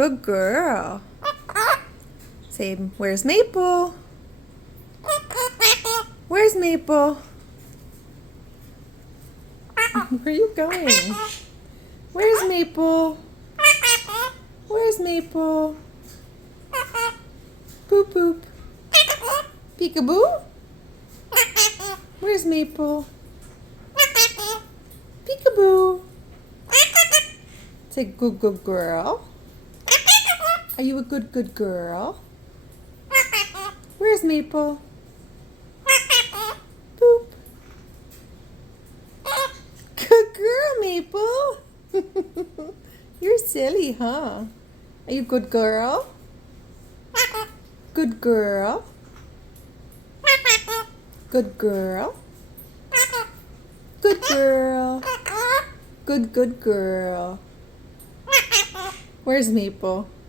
Good girl. Say, where's Maple? Where's Maple? Where are you going? Where's Maple? Where's Maple? Boop boop. Peekaboo? Where's Maple? Peekaboo. Say good girl. Are you a good girl? Where's Maple? Boop. Good girl, Maple. You're silly, huh? Are you a good girl? Good girl. Good girl. Good girl. Good girl. Where's Maple?